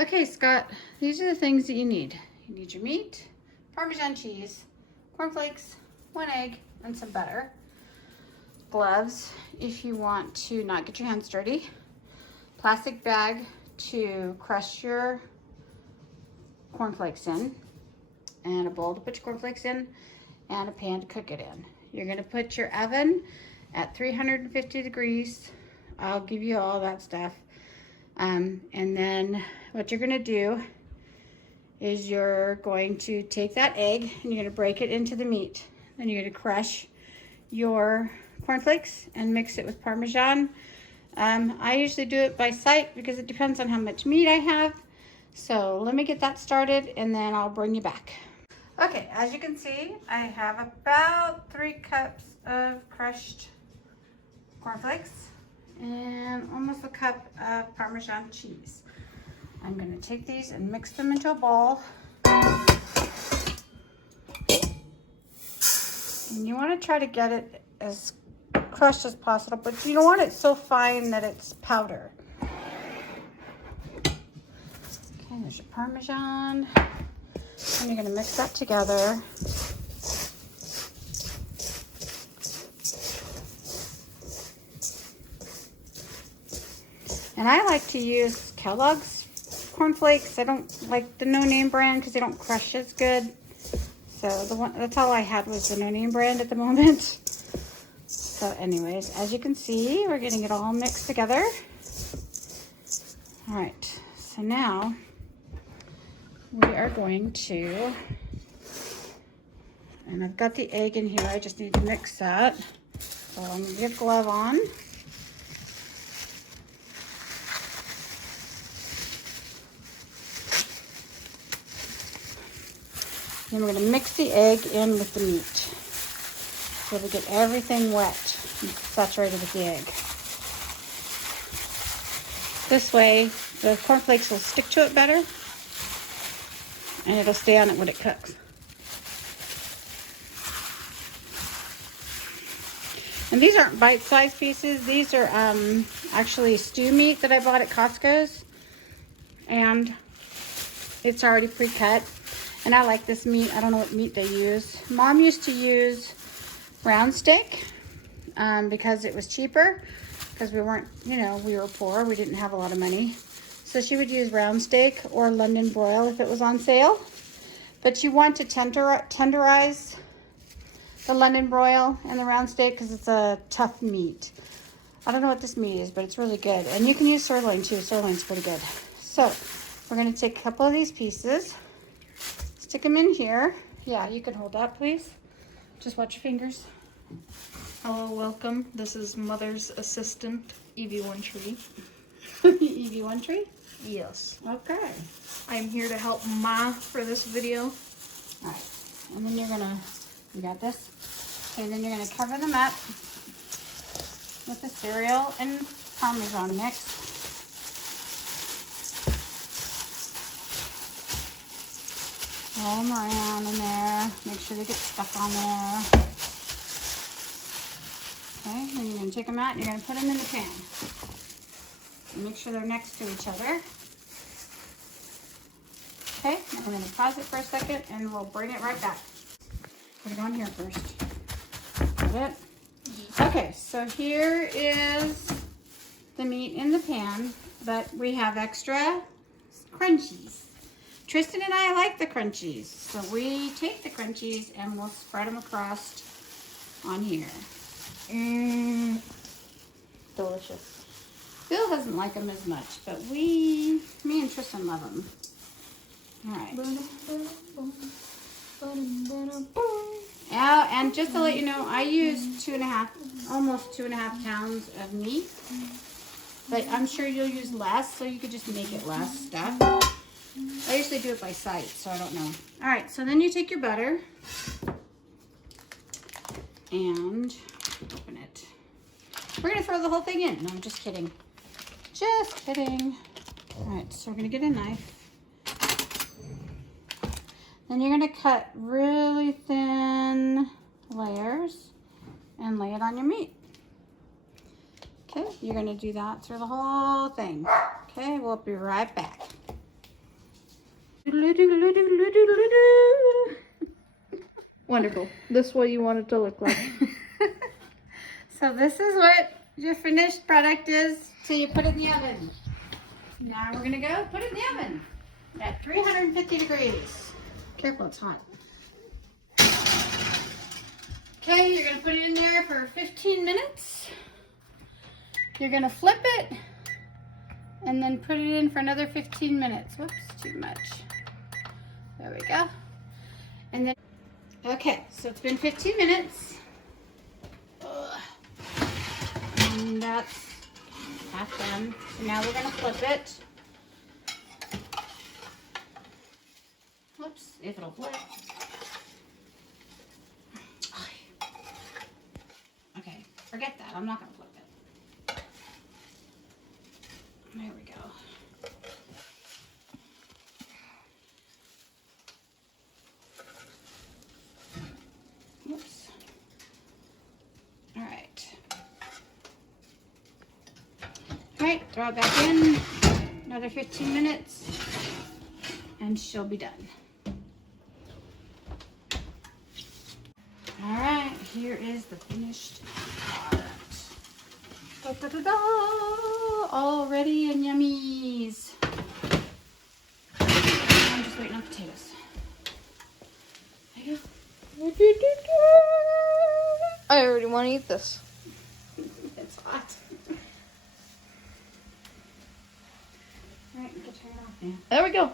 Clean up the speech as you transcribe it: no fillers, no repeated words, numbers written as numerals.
Okay, Scott, these are the things that you need. You need your meat, Parmesan cheese, corn flakes, 1 egg, and some butter. Gloves if you want to not get your hands dirty. Plastic bag to crush your corn flakes in, and a bowl to put your corn flakes in, and a pan to cook it in. You're gonna put your oven at 350 degrees. I'll give you all that stuff. And then what you're gonna do is you're going to take that egg and you're gonna break it into the meat. Then you're gonna crush your corn flakes and mix it with Parmesan. I usually do it by sight because it depends on how much meat I have. So let me get that started and then I'll bring you back. Okay, as you can see, I have about 3 cups of crushed corn flakes and almost a cup of Parmesan cheese. I'm gonna take these and mix them into a bowl. And you wanna try to get it as crushed as possible, but you don't want it so fine that it's powder. Okay, there's your Parmesan. And you're gonna mix that together. And I like to use Kellogg's corn flakes. I don't like the no-name brand because they don't crush as good. So that's all I had was the no-name brand at the moment. So anyways, as you can see, we're getting it all mixed together. All right, so now we are going to, and I've got the egg in here, I just need to mix that. So I'm gonna get a glove on. Then we're gonna mix the egg in with the meat. So we get everything wet and saturated with the egg. This way, the corn flakes will stick to it better and it'll stay on it when it cooks. And these aren't bite-sized pieces. These are actually stew meat that I bought at Costco's. And it's already pre-cut. And I like this meat. I don't know what meat they use. Mom used to use round steak because it was cheaper. Because we weren't, we were poor. We didn't have a lot of money. So she would use round steak or London broil if it was on sale. But you want to tenderize the London broil and the round steak because it's a tough meat. I don't know what this meat is, but it's really good. And you can use sirloin too. Sirloin's pretty good. So we're going to take a couple of these pieces. Stick them in here. Yeah, you can hold that, please. Just watch your fingers. Hello, welcome. This is Mother's assistant, Evie One Tree. Evie One Tree? Yes. Okay. I'm here to help Ma for this video. All right. And then you got this? Okay, then you're gonna cover them up with the cereal and Parmesan mix. Roll them around in there. Make sure they get stuck on there. Okay, then you're going to take them out and you're going to put them in the pan. And make sure they're next to each other. Okay, and we're going to pause it for a second and we'll bring it right back. Put it on here first. Got it? Okay, so here is the meat in the pan, but we have extra crunchies. Tristan and I like the crunchies, so we take the crunchies and we'll spread them across on here. Delicious. Bill doesn't like them as much, but me and Tristan love them. All right. Now, and just to let you know, I use almost 2.5 pounds of meat, but I'm sure you'll use less, so you could just make it less stuff. I usually do it by sight, so I don't know. All right, so then you take your butter and open it. We're gonna throw the whole thing in. No, I'm just kidding. Just kidding. All right, so we're gonna get a knife. Then you're gonna cut really thin layers and lay it on your meat. Okay, you're gonna do that through the whole thing. Okay, we'll be right back. Wonderful. This is what you want it to look like. So this is what your finished product is till you put it in the oven. Now we're gonna go put it in the oven at 350 degrees. Careful, it's hot. Okay, you're gonna put it in there for 15 minutes. You're gonna flip it and then put it in for another 15 minutes. Whoops, too much. There we go. And then, okay, so it's been 15 minutes. Ugh. And that's half done. So now we're gonna flip it. Whoops, if it'll flip. Okay, forget that. I'm not gonna flip it. There we go. Whoops. All right. All right, throw it back in. Another 15 minutes, and she'll be done. All right, here is the finished product. Da, da, da, da. All ready and yummies. I'm just waiting on potatoes. There you go. I already want to eat this. It's hot. All right, we can turn it off now. There we go.